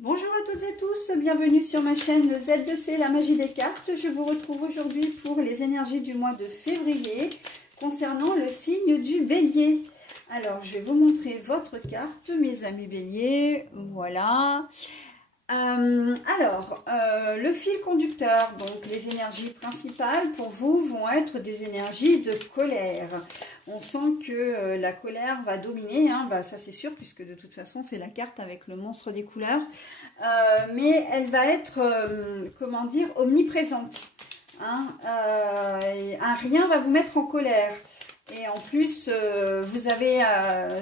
Bonjour à toutes et tous, bienvenue sur ma chaîne Z2C, la magie des cartes. Je vous retrouve aujourd'hui pour les énergies du mois de février concernant le signe du bélier. Alors, je vais vous montrer votre carte, mes amis béliers. Voilà. Le fil conducteur, donc les énergies principales pour vous vont être des énergies de colère. On sent que la colère va dominer, hein, ça c'est sûr, puisque de toute façon c'est la carte avec le monstre des couleurs. Mais elle va être, comment dire, omniprésente. Hein, un rien va vous mettre en colère. Et en plus, vous avez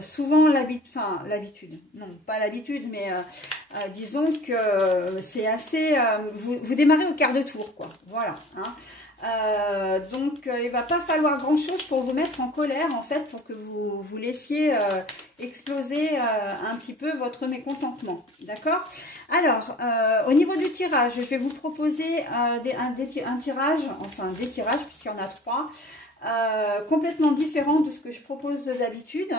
souvent l'habitude, non pas l'habitude, mais disons que c'est assez, vous démarrez au quart de tour, quoi, voilà. Hein. Donc il va pas falloir grand chose pour vous mettre en colère, en fait, pour que vous laissiez exploser un petit peu votre mécontentement, d'accord? Alors, au niveau du tirage, je vais vous proposer un tirage, enfin des tirages, puisqu'il y en a trois. Complètement différent de ce que je propose d'habitude,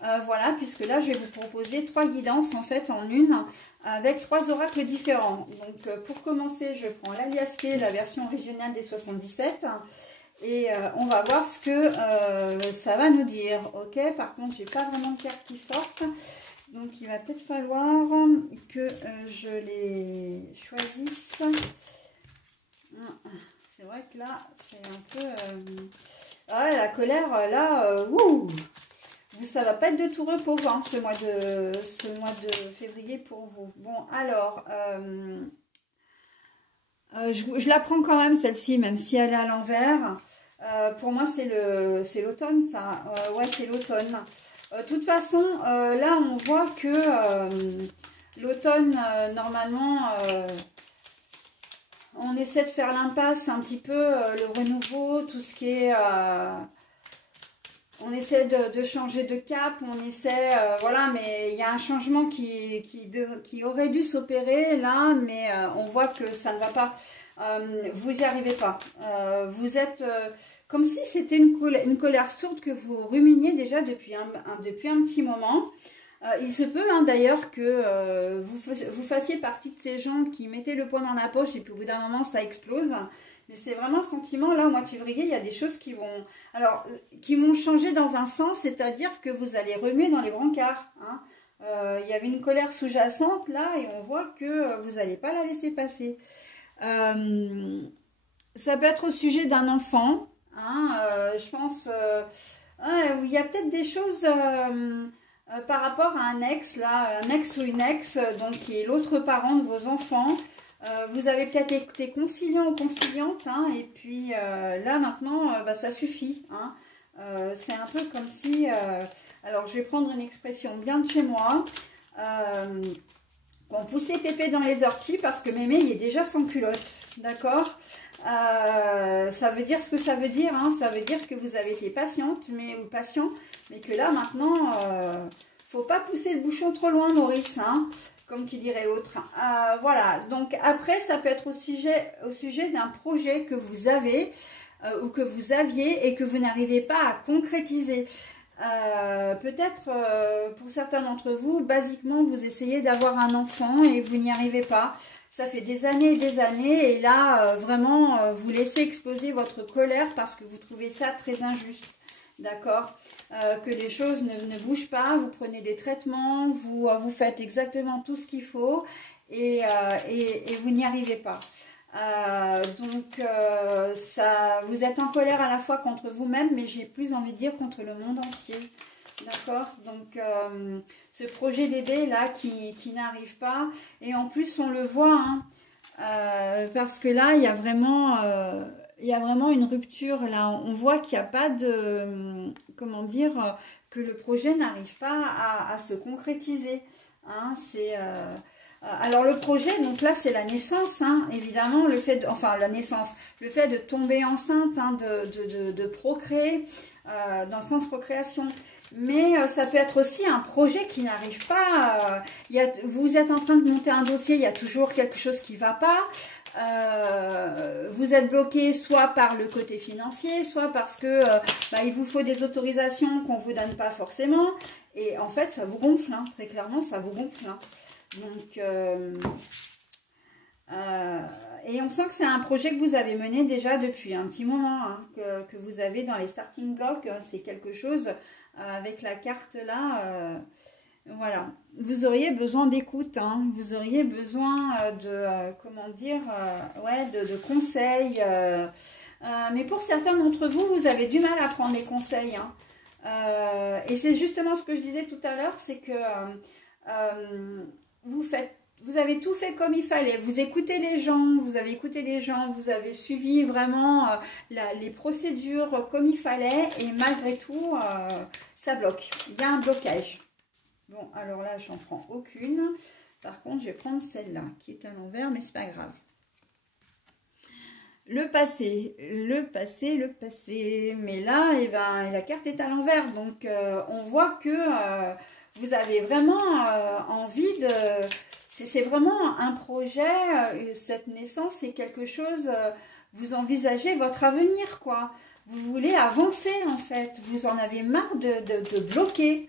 voilà, puisque là je vais vous proposer trois guidances en fait en une, avec trois oracles différents. Donc pour commencer, je prends l'alias Key, la version originale des 77, et on va voir ce que ça va nous dire. Ok, par contre j'ai pas vraiment de cartes qui sortent, donc il va peut-être falloir que je les choisisse. C'est vrai que là c'est un peu la colère, là, ça va pas être de tout repos, hein, ce mois de février pour vous. Bon, alors, je la prends quand même, celle-ci, même si elle est à l'envers. Pour moi, c'est l'automne, ça. Ouais, c'est l'automne. De toute façon, là, on voit que l'automne, normalement... on essaie de faire l'impasse un petit peu, le renouveau, tout ce qui est... on essaie de changer de cap, on essaie... voilà, mais il y a un changement qui aurait dû s'opérer là, mais on voit que ça ne va pas. Vous n'y arrivez pas. Vous êtes... comme si c'était une colère sourde que vous ruminiez déjà depuis un petit moment. Il se peut hein, d'ailleurs que vous fassiez partie de ces gens qui mettaient le poing dans la poche et puis au bout d'un moment ça explose. Mais c'est vraiment le sentiment, là au mois de février, il y a des choses qui vont changer dans un sens, c'est-à-dire que vous allez remuer dans les brancards. Hein. Il y avait une colère sous-jacente là et on voit que vous n'allez pas la laisser passer. Ça peut être au sujet d'un enfant. Hein, je pense, il y a peut-être des choses... par rapport à un ex, là, un ex ou une ex, donc qui est l'autre parent de vos enfants, vous avez peut-être été conciliant ou conciliante, hein, et puis là maintenant, ça suffit. Hein. C'est un peu comme si, alors je vais prendre une expression bien de chez moi, on poussait Pépé dans les orties parce que Mémé il est déjà sans culotte, d'accord? Ça veut dire ce que ça veut dire, hein. Ça veut dire que vous avez été patiente, ou patient, mais que là maintenant, faut pas pousser le bouchon trop loin, Maurice, hein, comme qui dirait l'autre. Voilà, donc après ça peut être au sujet d'un projet que vous avez ou que vous aviez et que vous n'arrivez pas à concrétiser. Peut-être pour certains d'entre vous, basiquement vous essayez d'avoir un enfant et vous n'y arrivez pas. Ça fait des années et là vraiment vous laissez exploser votre colère parce que vous trouvez ça très injuste, d'accord, que les choses ne bougent pas, vous prenez des traitements, vous faites exactement tout ce qu'il faut et vous n'y arrivez pas. Vous êtes en colère à la fois contre vous-même, mais j'ai plus envie de dire contre le monde entier. D'accord? Donc, ce projet bébé là qui n'arrive pas, et en plus on le voit, hein, parce que là il y a vraiment une rupture. Là, on voit qu'il n'y a pas de, comment dire, que le projet n'arrive pas à se concrétiser. Hein, alors le projet, donc là c'est la naissance, hein, évidemment, le fait de tomber enceinte, hein, de procréer, dans le sens procréation. Mais ça peut être aussi un projet qui n'arrive pas. Vous êtes en train de monter un dossier, il y a toujours quelque chose qui ne va pas. Vous êtes bloqué soit par le côté financier, soit parce que il vous faut des autorisations qu'on ne vous donne pas forcément. Et en fait, ça vous gonfle, hein, très clairement, ça vous gonfle. Hein. Donc, et on sent que c'est un projet que vous avez mené déjà depuis un petit moment, hein, que vous avez dans les starting blocks. C'est quelque chose avec la carte là. Voilà, vous auriez besoin d'écoute, hein. Vous auriez besoin comment dire, ouais, de conseils. Mais pour certains d'entre vous, vous avez du mal à prendre les conseils, hein. Et c'est justement ce que je disais tout à l'heure, c'est que vous avez tout fait comme il fallait. Vous écoutez les gens, vous avez écouté les gens, vous avez suivi vraiment les procédures comme il fallait, et malgré tout, ça bloque. Il y a un blocage. Bon, alors là, j'en prends aucune. Par contre, je vais prendre celle-là, qui est à l'envers, mais c'est pas grave. Le passé, le passé, le passé. Mais là, eh ben, la carte est à l'envers. Donc, on voit que vous avez vraiment envie de... C'est vraiment un projet, cette naissance, c'est quelque chose... vous envisagez votre avenir, quoi. Vous voulez avancer, en fait. Vous en avez marre de bloquer.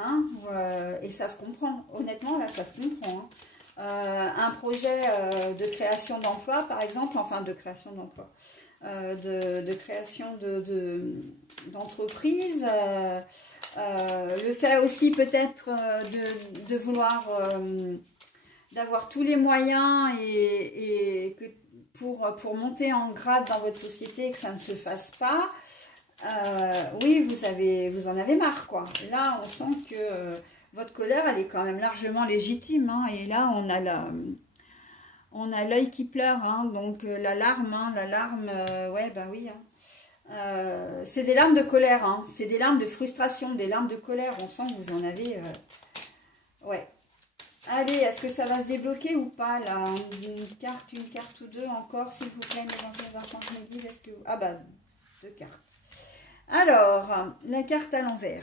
Hein, et ça se comprend, honnêtement, là, ça se comprend. Hein. Un projet de création d'emploi, par exemple, enfin de création d'emploi, de création d'entreprise, le fait aussi peut-être de vouloir, d'avoir tous les moyens et que pour monter en grade dans votre société, que ça ne se fasse pas. Oui, vous en avez marre, quoi. Là, on sent que votre colère, elle est quand même largement légitime, hein. Et là, on a l'œil qui pleure, hein. Donc l'alarme, hein, ouais, ben oui, hein. C'est des larmes de colère, hein. C'est des larmes de frustration, des larmes de colère. On sent que vous en avez, ouais. Allez, est-ce que ça va se débloquer ou pas, là? Une carte ou deux encore, s'il vous plaît, mes archanges me guident. Est-ce que... Ah bah, 2 cartes. Alors, la carte à l'envers.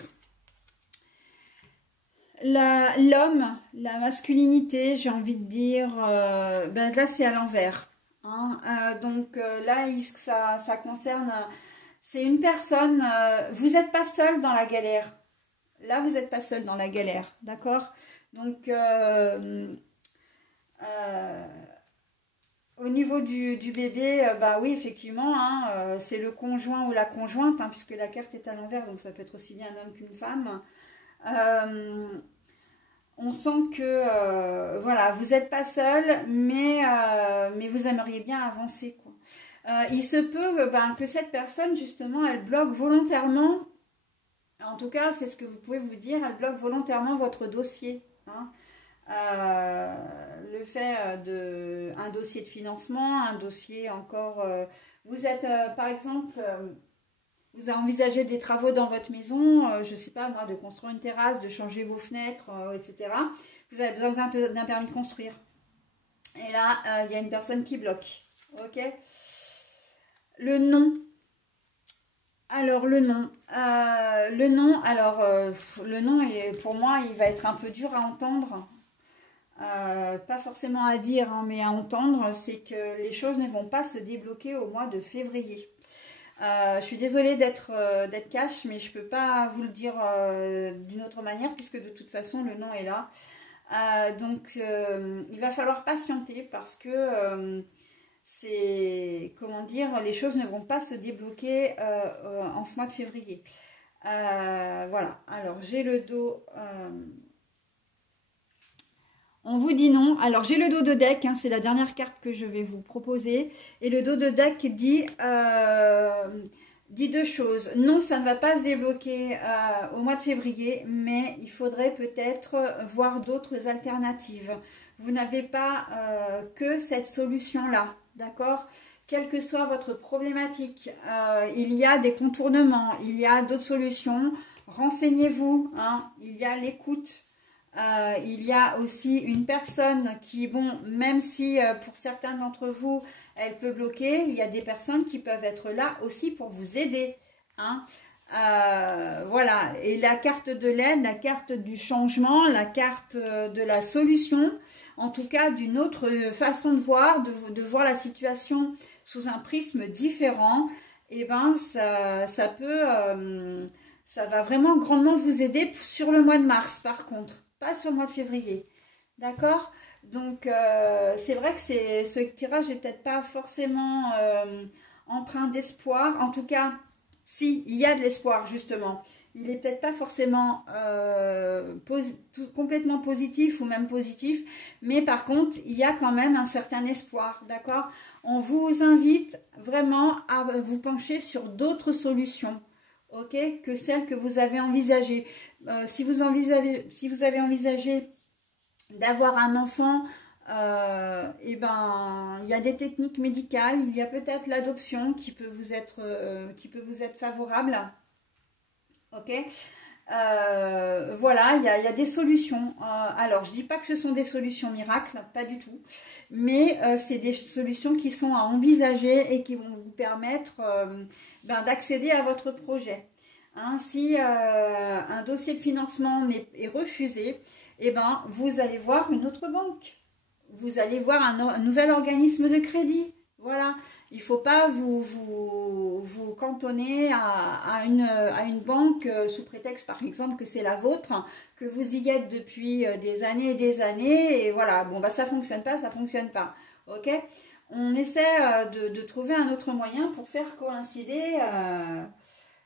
L'homme, la masculinité, j'ai envie de dire, ben là c'est à l'envers. Hein. Donc là, ça concerne, c'est une personne, vous n'êtes pas seul dans la galère. Là, vous n'êtes pas seul dans la galère, d'accord? Donc, au niveau du bébé, bah oui, effectivement, hein, c'est le conjoint ou la conjointe, hein, puisque la carte est à l'envers, donc ça peut être aussi bien un homme qu'une femme. On sent que, voilà, vous n'êtes pas seul, mais vous aimeriez bien avancer, quoi. Il se peut que cette personne, justement, elle bloque volontairement, en tout cas, c'est ce que vous pouvez vous dire, elle bloque volontairement votre dossier, hein. Le fait un dossier de financement, un dossier encore... vous êtes, par exemple, vous avez envisagé des travaux dans votre maison, je ne sais pas moi, de construire une terrasse, de changer vos fenêtres, etc. Vous avez besoin d'un permis de construire. Et là, il y a une personne qui bloque. Ok. Le nom. Alors, le nom. Le nom, pour moi, il va être un peu dur à entendre. Pas forcément à dire, hein, mais à entendre, c'est que les choses ne vont pas se débloquer au mois de février. Je suis désolée d'être cash, mais je ne peux pas vous le dire d'une autre manière, puisque de toute façon, le nom est là. Donc, il va falloir patienter, parce que comment dire, les choses ne vont pas se débloquer en ce mois de février. Voilà, alors j'ai le dos... on vous dit non. Alors, j'ai le dos de deck, hein, c'est la dernière carte que je vais vous proposer. Et le dos de deck dit, dit deux choses. Non, ça ne va pas se débloquer au mois de février, mais il faudrait peut-être voir d'autres alternatives. Vous n'avez pas que cette solution-là, d'accord? Quelle que soit votre problématique, il y a des contournements, il y a d'autres solutions. Renseignez-vous, hein, il y a l'écoute. Il y a aussi une personne qui, bon, même si pour certains d'entre vous, elle peut bloquer, il y a des personnes qui peuvent être là aussi pour vous aider. Hein. Voilà, et la carte de l'aide, la carte du changement, la carte de la solution, en tout cas d'une autre façon de voir, de voir la situation sous un prisme différent, et ben ça peut, ça va vraiment grandement vous aider sur le mois de mars par contre. Pas sur le mois de février. D'accord? Donc, c'est vrai que ce tirage n'est peut-être pas forcément empreint d'espoir. En tout cas, si, il y a de l'espoir, justement. Il n'est peut-être pas forcément complètement positif ou même positif, mais par contre, il y a quand même un certain espoir, d'accord? On vous invite vraiment à vous pencher sur d'autres solutions, ok, que celles que vous avez envisagées. Si vous avez envisagé d'avoir un enfant, et ben, il y a des techniques médicales, il y a peut-être l'adoption qui peut vous être favorable, ok. Voilà, il y a des solutions. Alors, je dis pas que ce sont des solutions miracles, pas du tout, mais c'est des solutions qui sont à envisager et qui vont vous permettre ben, d'accéder à votre projet. Hein, si un dossier de financement est refusé, eh ben, vous allez voir une autre banque. Vous allez voir un nouvel organisme de crédit. Voilà. Il ne faut pas vous cantonner à une banque sous prétexte, par exemple, que c'est la vôtre, que vous y êtes depuis des années et des années. Et voilà, bon, bah, ça ne fonctionne pas, ça ne fonctionne pas. OK? On essaie de trouver un autre moyen pour faire coïncider...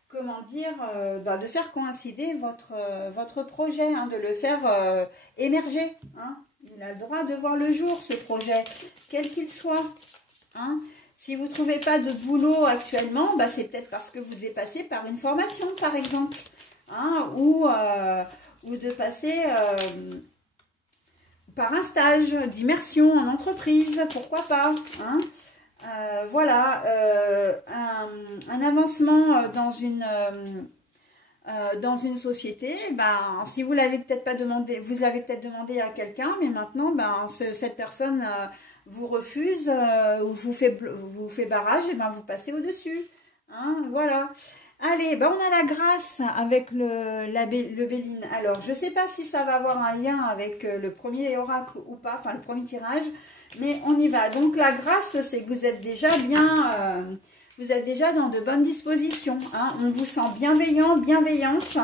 comment dire, bah, de faire coïncider votre projet, hein, de le faire émerger. Hein. Il a le droit de voir le jour, ce projet, quel qu'il soit. Hein. Si vous ne trouvez pas de boulot actuellement, bah, c'est peut-être parce que vous devez passer par une formation, par exemple. Hein, ou de passer par un stage d'immersion en entreprise, pourquoi pas. Hein. Voilà, un avancement dans une société, ben, si vous l'avez peut-être pas demandé, vous l'avez peut-être demandé à quelqu'un, mais maintenant, ben, cette personne vous refuse ou vous fait barrage, et ben, vous passez au-dessus. Hein, voilà. Allez, ben, on a la grâce avec le Béline. Alors, je ne sais pas si ça va avoir un lien avec le premier oracle ou pas, enfin le premier tirage, mais on y va. Donc, la grâce, c'est que vous êtes déjà bien, vous êtes déjà dans de bonnes dispositions. Hein. On vous sent bienveillant, bienveillante,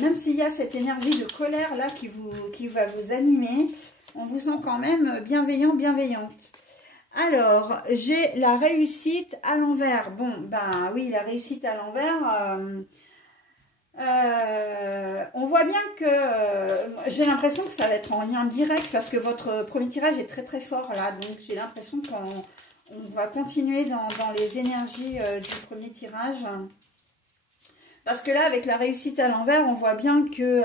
même s'il y a cette énergie de colère là qui va vous animer, on vous sent quand même bienveillant, bienveillante. Alors, j'ai la réussite à l'envers. Bon, ben oui, la réussite à l'envers, on voit bien que j'ai l'impression que ça va être en lien direct parce que votre premier tirage est très très fort là. Donc, j'ai l'impression qu'on va continuer dans les énergies du premier tirage. Parce que là, avec la réussite à l'envers, on voit bien que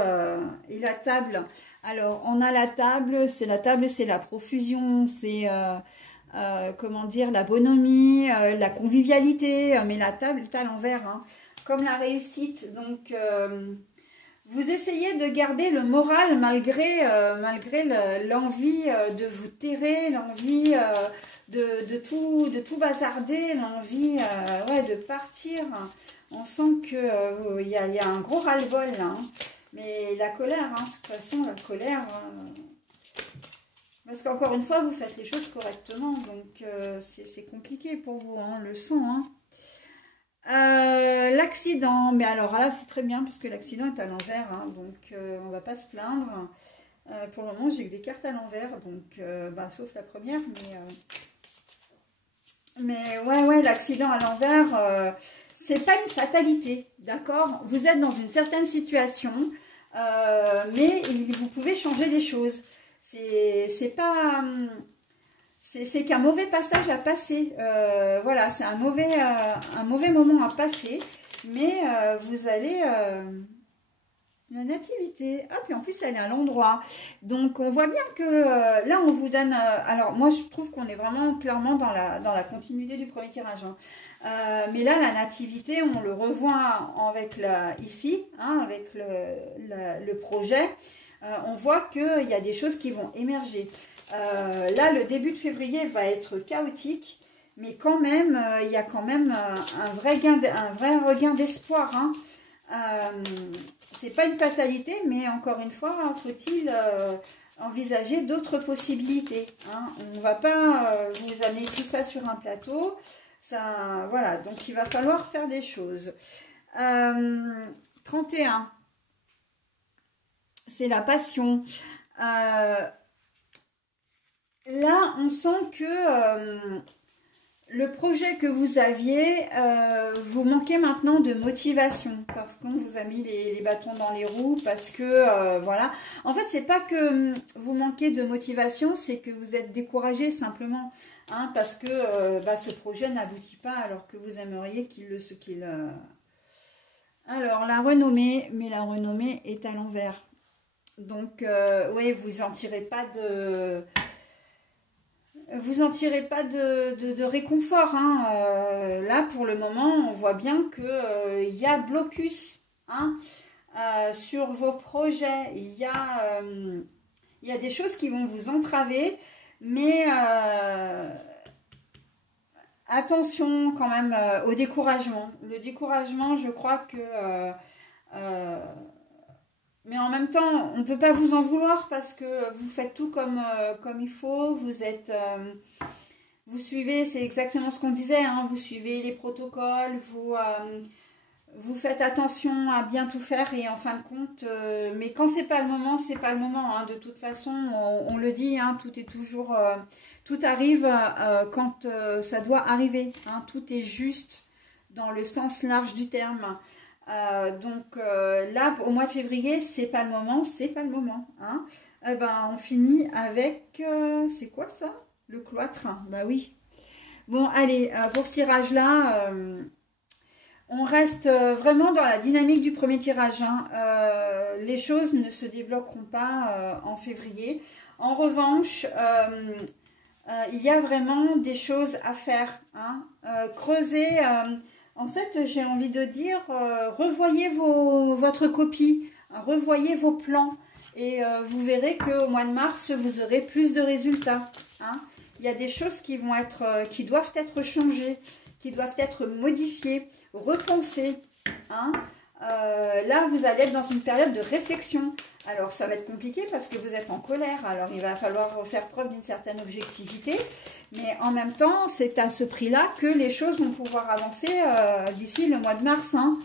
et la table. Alors, on a la table, c'est la profusion, c'est... comment dire, la bonhomie, la convivialité, mais la table est à l'envers, hein, comme la réussite. Donc, vous essayez de garder le moral malgré l'envie de vous terrer, l'envie de tout bazarder, l'envie ouais, de partir. On sent qu'il y a un gros ras-le-bol là, hein. Mais la colère, hein, de toute façon, la colère... parce qu'encore une fois, vous faites les choses correctement, donc c'est compliqué pour vous, hein, le son. Hein. L'accident, mais alors là, c'est très bien, parce que l'accident est à l'envers, hein, donc on ne va pas se plaindre. Pour le moment, j'ai que des cartes à l'envers, donc bah, sauf la première, mais ouais, l'accident à l'envers, c'est pas une fatalité, d'accord? Vous êtes dans une certaine situation, mais vous pouvez changer les choses. C'est pas... C'est qu'un mauvais passage à passer. Voilà, c'est un mauvais moment à passer. Mais vous allez... la nativité. Ah, puis en plus, elle est à l'endroit. Donc, on voit bien que là, on vous donne... alors, moi, je trouve qu'on est vraiment clairement dans la continuité du premier tirage. Hein. Mais là, la nativité, on le revoit avec ici, hein, avec le projet. On voit qu'il y a des choses qui vont émerger. Là, le début de février va être chaotique, mais quand même, il y a quand même un vrai regain d'espoir. Hein. C'est pas une fatalité, mais encore une fois, faut-il envisager d'autres possibilités. Hein. On ne va pas vous amener tout ça sur un plateau. Ça, voilà, donc il va falloir faire des choses. 31. C'est la passion. Là, on sent que le projet que vous aviez, vous manquez maintenant de motivation parce qu'on vous a mis les bâtons dans les roues, parce que, voilà. En fait, c'est pas que vous manquez de motivation, c'est que vous êtes découragé simplement, hein, parce que ce projet n'aboutit pas alors que vous aimeriez Alors, la renommée, mais la renommée est à l'envers. Donc, oui, vous en tirez pas de... Vous en tirez pas de réconfort, hein. Là, pour le moment, on voit bien qu'il y a blocus, hein, sur vos projets. Il y a des choses qui vont vous entraver, mais attention quand même au découragement. Le découragement, je crois que... mais en même temps, on ne peut pas vous en vouloir parce que vous faites tout comme il faut. Vous suivez, c'est exactement ce qu'on disait, hein, vous suivez les protocoles, vous faites attention à bien tout faire et en fin de compte, mais quand c'est pas le moment, c'est pas le moment. Hein, de toute façon, on le dit, hein, tout est toujours, tout arrive quand ça doit arriver. Hein, tout est juste dans le sens large du terme. Donc là, au mois de février, c'est pas le moment, c'est pas le moment. Hein. Eh ben, on finit avec, c'est quoi ça? Le cloître? Bah oui. Bon, allez, pour ce tirage-là, on reste vraiment dans la dynamique du premier tirage. Hein. Les choses ne se débloqueront pas en février. En revanche, il y a vraiment des choses à faire. Hein. Creuser... en fait, j'ai envie de dire, revoyez votre copie, hein, revoyez vos plans et vous verrez qu'au mois de mars, vous aurez plus de résultats. Hein. Il y a des choses qui doivent être changées, qui doivent être modifiées, repensées. Hein. Là, vous allez être dans une période de réflexion. Alors, ça va être compliqué parce que vous êtes en colère. Alors, il va falloir faire preuve d'une certaine objectivité. Mais en même temps, c'est à ce prix-là que les choses vont pouvoir avancer d'ici le mois de mars. Hein.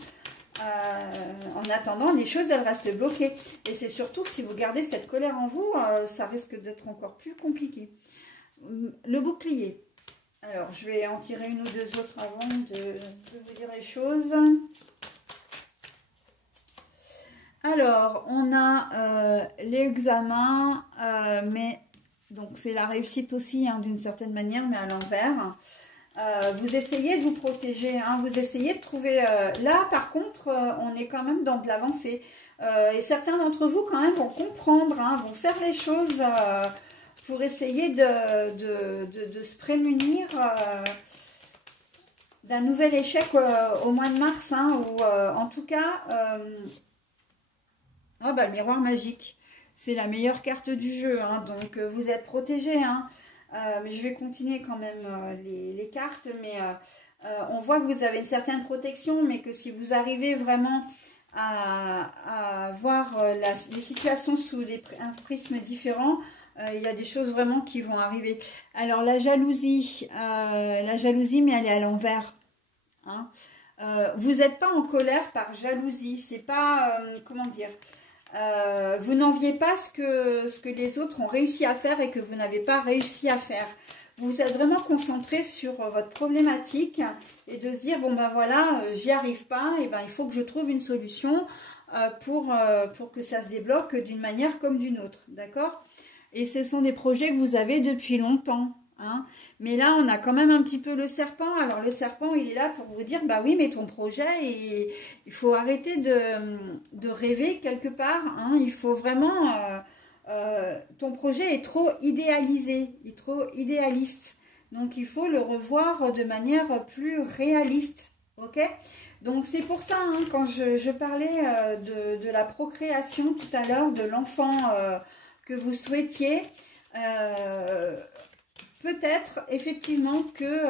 En attendant, les choses, elles restent bloquées. Et c'est surtout que si vous gardez cette colère en vous, ça risque d'être encore plus compliqué. Le bouclier. Alors, je vais en tirer une ou deux autres avant de vous dire les choses. Alors, on a l'examen, mais donc c'est la réussite aussi, hein, d'une certaine manière, mais à l'envers. Vous essayez de vous protéger, hein, vous essayez de trouver... là, par contre, on est quand même dans de l'avancée. Et certains d'entre vous, quand même, vont comprendre, hein, vont faire les choses pour essayer de se prémunir d'un nouvel échec au mois de mars, hein, ou en tout cas... Ah bah, le miroir magique, c'est la meilleure carte du jeu, hein, donc vous êtes protégé. Hein. Mais je vais continuer quand même les cartes, mais on voit que vous avez une certaine protection, mais que si vous arrivez vraiment à voir les situations sous un prisme différent, il y a des choses vraiment qui vont arriver. Alors la jalousie, mais elle est à l'envers. Hein. Vous n'êtes pas en colère par jalousie, c'est pas, comment dire... vous n'enviez pas ce que les autres ont réussi à faire et que vous n'avez pas réussi à faire. Vous êtes vraiment concentré sur votre problématique et de se dire, bon ben voilà, j'y arrive pas, et ben il faut que je trouve une solution pour que ça se débloque d'une manière comme d'une autre, d'accord? Et ce sont des projets que vous avez depuis longtemps. Hein. Mais là, on a quand même un petit peu le serpent. Alors, le serpent, il est là pour vous dire, bah oui, mais ton projet, il faut arrêter de rêver quelque part. Hein. Il faut vraiment... ton projet est trop idéalisé, il est trop idéaliste. Donc, il faut le revoir de manière plus réaliste. Ok? Donc, c'est pour ça, hein, quand je parlais de la procréation tout à l'heure, de l'enfant que vous souhaitiez... peut-être effectivement que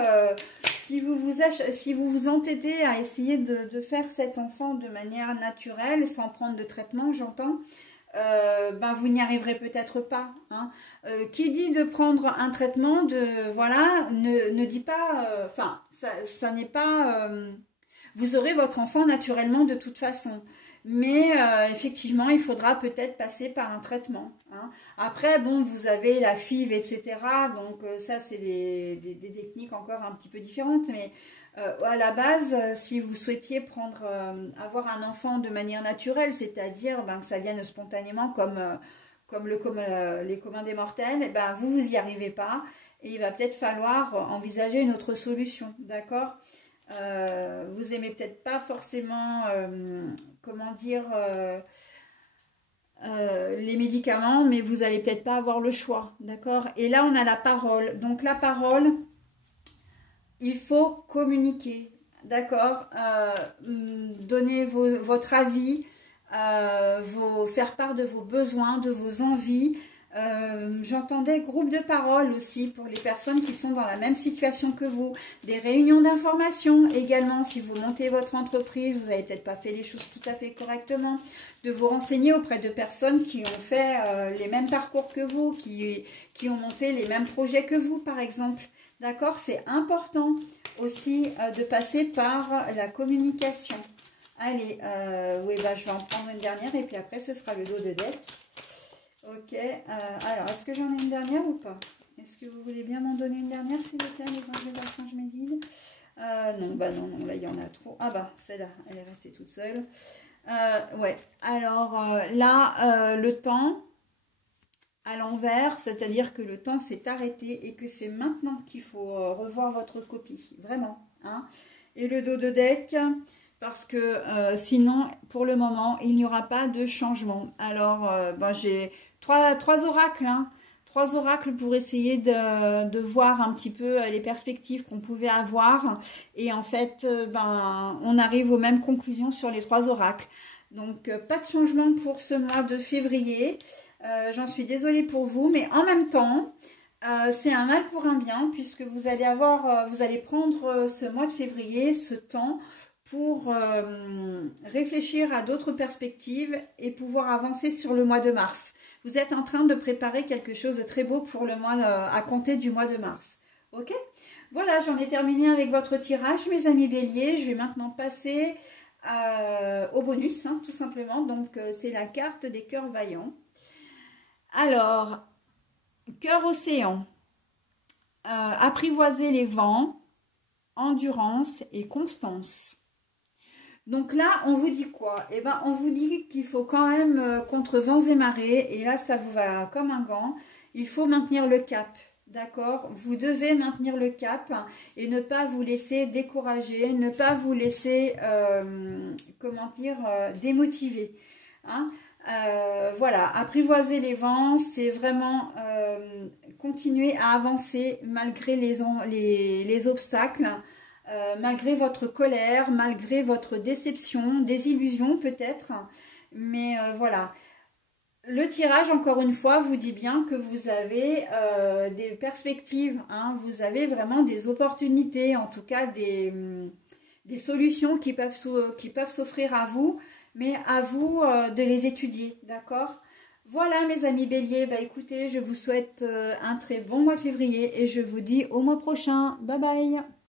si vous vous entêtez à essayer de faire cet enfant de manière naturelle, sans prendre de traitement, j'entends, ben vous n'y arriverez peut-être pas. Hein. Qui dit de prendre un traitement, voilà, ne dit pas, enfin, ça n'est pas, vous aurez votre enfant naturellement de toute façon. Mais effectivement, il faudra peut-être passer par un traitement. Hein. Après, bon, vous avez la FIV, etc. Donc ça, c'est des techniques encore un petit peu différentes. Mais à la base, si vous souhaitiez avoir un enfant de manière naturelle, c'est-à-dire ben, que ça vienne spontanément comme les communs des mortels, eh ben, vous y arrivez pas. Et il va peut-être falloir envisager une autre solution, d'accord? Vous aimez peut-être pas forcément, comment dire, les médicaments, mais vous allez peut-être pas avoir le choix, d'accord? Et là, on a la parole. Donc la parole, il faut communiquer, d'accord? Donner votre avis, faire part de vos besoins, de vos envies. J'entendais groupe de parole aussi pour les personnes qui sont dans la même situation que vous, des réunions d'information également. Si vous montez votre entreprise, vous n'avez peut-être pas fait les choses tout à fait correctement, de vous renseigner auprès de personnes qui ont fait les mêmes parcours que vous, qui ont monté les mêmes projets que vous par exemple. D'accord? C'est important aussi de passer par la communication. Allez, oui, bah, je vais en prendre une dernière et puis après ce sera le dos de deck. Ok, alors est-ce que j'en ai une dernière ou pas? Est-ce que vous voulez bien m'en donner une dernière s'il vous plaît, les anges de l'archange Médine? Non, bah non, non, là il y en a trop. Ah bah, celle-là, elle est restée toute seule. Ouais, alors là, le temps à l'envers, c'est-à-dire que le temps s'est arrêté et que c'est maintenant qu'il faut revoir votre copie, vraiment. Hein. Et le dos de deck, parce que sinon, pour le moment, il n'y aura pas de changement. Alors, ben, j'ai trois oracles, hein, 3 oracles pour essayer de voir un petit peu les perspectives qu'on pouvait avoir. Et en fait, ben, on arrive aux mêmes conclusions sur les 3 oracles. Donc, pas de changement pour ce mois de février. J'en suis désolée pour vous, mais en même temps, c'est un mal pour un bien, puisque vous allez prendre ce mois de février, ce temps, pour réfléchir à d'autres perspectives et pouvoir avancer sur le mois de mars. Vous êtes en train de préparer quelque chose de très beau pour le mois à compter du mois de mars. Ok? Voilà, j'en ai terminé avec votre tirage, mes amis béliers. Je vais maintenant passer au bonus, hein, tout simplement. Donc, c'est la carte des cœurs vaillants. Alors, cœur océan, apprivoiser les vents, endurance et constance. Donc là, on vous dit quoi? Eh bien, on vous dit qu'il faut quand même, contre vents et marées, et là, ça vous va comme un gant, il faut maintenir le cap, d'accord? Vous devez maintenir le cap et ne pas vous laisser décourager, ne pas vous laisser, comment dire, démotiver. Hein? Voilà, apprivoiser les vents, c'est vraiment continuer à avancer malgré les obstacles. Malgré votre colère, malgré votre déception, désillusion peut-être, mais voilà. Le tirage, encore une fois, vous dit bien que vous avez des perspectives, hein, vous avez vraiment des opportunités, en tout cas des solutions qui peuvent s'offrir à vous, mais à vous de les étudier, d'accord? Voilà mes amis béliers, bah écoutez, je vous souhaite un très bon mois de février et je vous dis au mois prochain. Bye bye!